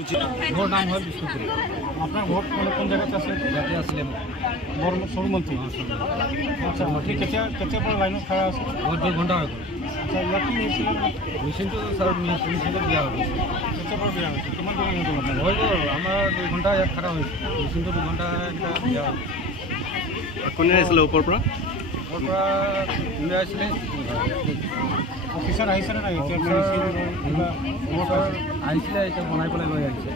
Vote নাম হয় বিষ্ণুপুৰ। আপনাৰ ভোট কোন জায়গাতে আছে? যাতে আসলে বড় সৰুমন্ত্ৰী। আচ্ছা বাকী কেতিয়া পৰা লাইনত খাৰা আছে? 2 ঘণ্টা হৈ গ'ল। আচ্ছা ইয়াত কি হৈছিল? মেচিনটো ছাৰ মেচিনটো দিয়া হৈ গ'ল। কেতিয়া পৰা বেয়া হৈছে? কিমান দিন হৈ গ'ল আপোনাৰ? হৈ গ'ল আমাৰ 2 ঘণ্টা ইয়াত খাৰা হৈছে। মেচিনটো 2 ঘণ্টা এটা দিয়া হ'ল। কোনে আহিছিলে ওপৰৰ পৰা? ওপৰৰ পৰা কোনে আহিছিলে? অফিচাৰ আহিছেনে নাই? এতিয়া অফিচাৰ আহিছিলে, এতিয়া বনাই পেলাই লৈ আহিছে।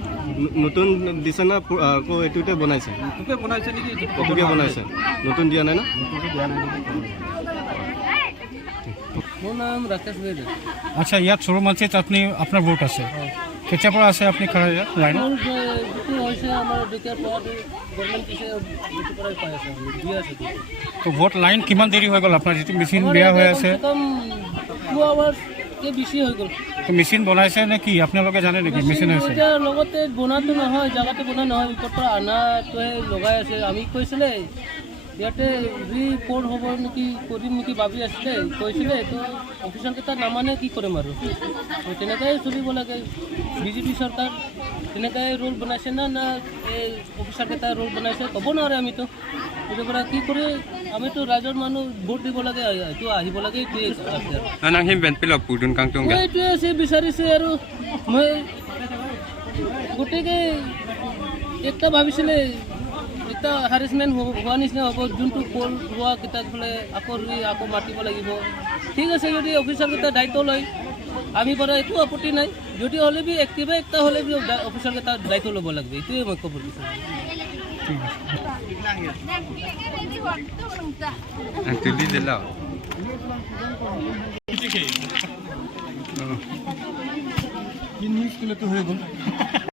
নতুন দিছে না আকৌ এইটোতে বনাইছে? এইটোকে বনাইছে নেকি? এইটোকে বনাইছে, নতুন দিয়া নাই না? নতুনটো দিয়া নাই নেকি? মোৰ নাম ৰাকেশ বেদ। আচ্ছা ইয়াত সৰুমন্ত্ৰীত আপোনাৰ ভোট আছে? কেতিয়াৰ পৰা আছে আপুনি খাৰা ইয়াত লাইনত? যিটো হৈছে আমাৰ যেতিয়াৰ পৰা গভৰ্ণমেণ্ট দিছে যিটো পৰাই পাই আছে দি আছে। তো ভোট লাইন কিমান দেৰি হৈ গ'ল আপোনাৰ? যিটো মেচিন বেয়া হৈ আছে, 2 আৱাৰ্ছকে বেছি হৈ গ'ল। তো মেচিন বনাইছে নে কি আপোনালোকে জানে নেকি মেচিন হৈছে? এতিয়া লগতে বনাটো নহয়, জেগাতে বনা নহয়, ওপৰৰ পৰা আনাটোৱে লগাই আছে। আমি কৈছিলে ইয়াতে ৰিপৰ্ট হ'ব নেকি, কৰিম নেকি ভাবি আছিলে, কৈছিলে। তো অফিচাৰকেইটা নামানে কি কৰিম আৰু, তেনেকৈ চলিব লাগে। বিজেপি চৰকাৰ তেনেকৈ ৰোল বনাইছে না এই অফিচাৰকেইটা ৰোল বনাইছে ক'ব নোৱাৰে। আমিতো এইটোৰ পৰা কি কৰি, আমিতো ৰাইজৰ মানুহ ভোট দিব লাগে, এইটো আহিব লাগে। এইটোৱে এইটোৱে আছে বিচাৰিছে। আৰু মই গোটেইকে একটা ভাবিছিলে এটা হাৰেছমেণ্ট হোৱা নিচিনা হ'ব। যোনটো পল হোৱা কিতাপ বোলে আকৌ মাতিব লাগিব। ঠিক আছে, যদি অফিচাৰকেইটা দায়িত্ব লয় আমি পৰা একো আপত্তি নাই। যদি হ'লে বি কিবা একটা হ'লে বি অফিচাৰকেইটা দায়িত্ব ল'ব লাগবে। এইটোৱে মই ক'ব বিচাৰোঁ। হৈ গ'ল।